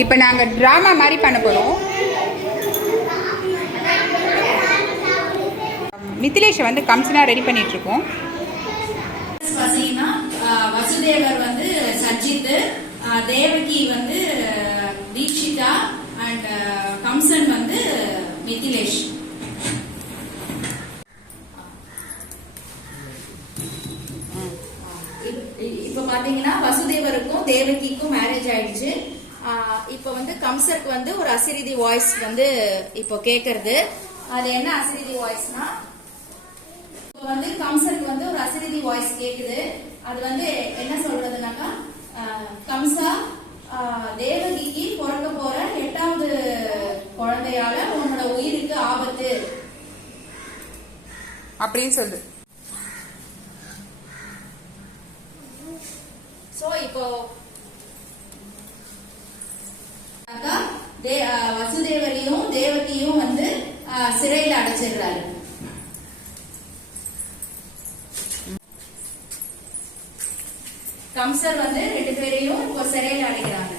இப்போ நாங்கள் ட்ராமா மாதிரி பண்ண போகிறோம். மித்திலேஷை வந்து கம்சனா ரெடி பண்ணிட்டு இருக்கோம். வசுதேவர் வந்து சஜித், தேவகி வந்து தீக்ஷிதா அண்ட் கம்சன் வந்து மித்திலேஷ். இப்ப பாத்தீங்கன்னா வசுதேவருக்கும் தேவகிக்கும் மேரேஜ் ஆயிடுச்சு. இப்ப வந்து கம்சருக்கு வந்து ஒரு அசிரிதி வாய்ஸ் வந்து இப்போ கேக்குறது. அது என்ன அசிரிதி வாய்ஸ்னா, இப்போ வந்து கம்சருக்கு வந்து ஒரு அசிரிதி வாய்ஸ் கேக்குது. அது வந்து என்ன சொல்றதுனாக்கா, கம்சா, தேவகிக்கு பிறக்க போற 8வது குழந்தையால உன்னோட உயிருக்கு ஆபத்து அப்படின்னு சொல்லு. சோ இப்போ வசுதேவரையும் தேவகியும் வந்து சிறையில அடைச்சிடுறாரு. கம்சர் வந்து 2 பேரையும் இப்போ சிறையில அடைக்கிறாங்க.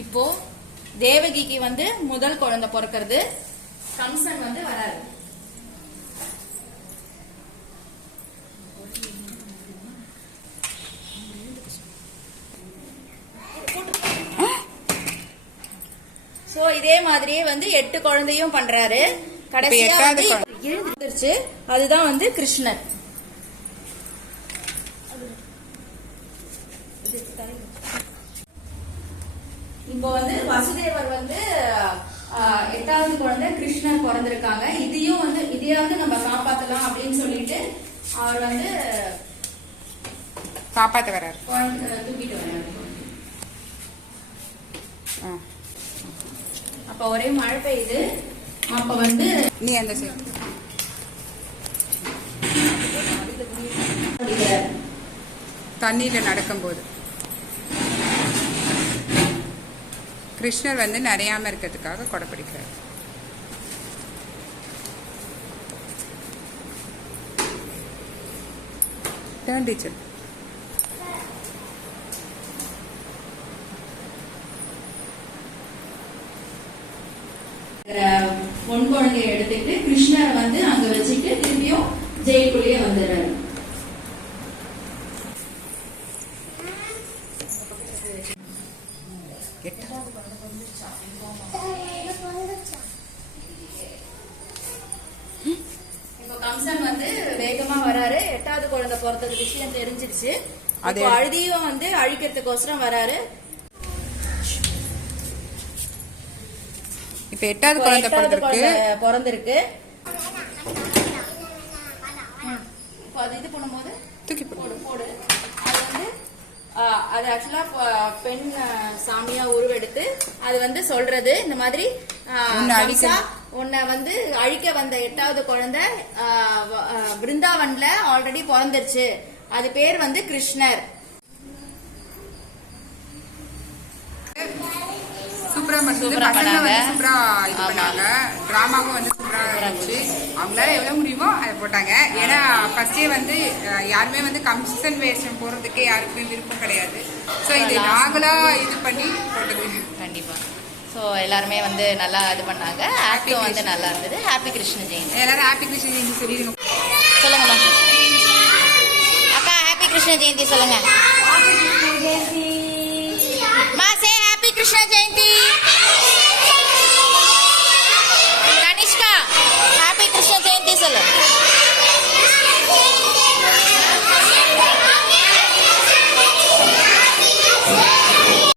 இப்போ தேவகிக்கு வந்து முதல் குழந்தை பிறக்கிறது. கம்சன் வந்து வராரு. சோ இதே மாதிரியே வந்து 8 குழந்தையும் பண்றாரு. கடைசியா எழுந்துருச்சு. அதுதான் வந்து கிருஷ்ணர். இப்போ வந்து வசுதேவர் வந்து 8வது குழந்தை கிருஷ்ணர் பிறந்திருக்காங்க. இதையும் வந்து இதையாவது நம்ம காப்பாத்தலாம் அப்படின்னு சொல்லிட்டு அவர் வந்து காப்பாத்த வர்றாரு, தூக்கிட்டு வர்றாரு. அப்ப ஒரே மழை பெய்யுது. அப்ப வந்து நீ அந்த தண்ணியில நடக்கும்போது கிருஷ்ணர் வந்து நிறையாம இருக்கிறதுக்காக கொடை பிடிக்கிறார். Turn teacher. பொன் குழந்தைய எடுத்துட்டு கிருஷ்ணரை வந்து அங்க வச்சுட்டு திரும்பியும் ஜெயிலுக்குள்ளேயே வந்துடுறாரு. இப்ப கம்சன் வந்து வேகமா வராரு. 8வது குழந்தை பிறந்தது விஷயம் தெரிஞ்சிருச்சு. இப்போ அழுதியும் வந்து அழிக்கிறதுக்கோசரம் வராரு. இப்ப 8வது குழந்தை பிறந்திருக்கு. அது இது பண்ணும்போது தூக்கி போடு. அது வந்து அது ஆக்சுவலா பெண் சாமியா உருவெடுத்து அது வந்து சொல்றது இந்த மாதிரி, உன்னை வந்து அழிக்க வந்த 8வது குழந்தை பிருந்தாவன்ல ஆல்ரெடி பிறந்துருச்சு. அது பேர் வந்து கிருஷ்ணர். சூப்பரா இது பண்ணாங்க. டிராமாவும் வந்து சூப்பரா இருந்துச்சு. அவங்களால எவ்வளவு முடியுமோ அதை போட்டாங்க. ஏன்னா ஃபர்ஸ்டே வந்து யாருமே வந்து கம்சன் வேஷம் போறதுக்கே யாருக்குமே விருப்பம் கிடையாது. ஸோ இது நாங்களா இது பண்ணி போட்டது. கண்டிப்பா. ஸோ எல்லாருமே வந்து நல்லா இது பண்ணாங்க. ஆக்டிவ் வந்து நல்லா இருந்தது. ஹாப்பி கிருஷ்ண ஜெயந்தி. எல்லாரும் ஹாப்பி கிருஷ்ண ஜெயந்தி சொல்லிடுங்க. சொல்லுங்கம்மா அக்கா. ஹாப்பி கிருஷ்ண ஜெயந்தி சொல்லுங்க. மாசே ஹாப்பி கிருஷ்ண ஜெயந்தி. கனிஷ்கா ஹாப்பி கிருஷ்ண ஜெயந்தி சொல்லு.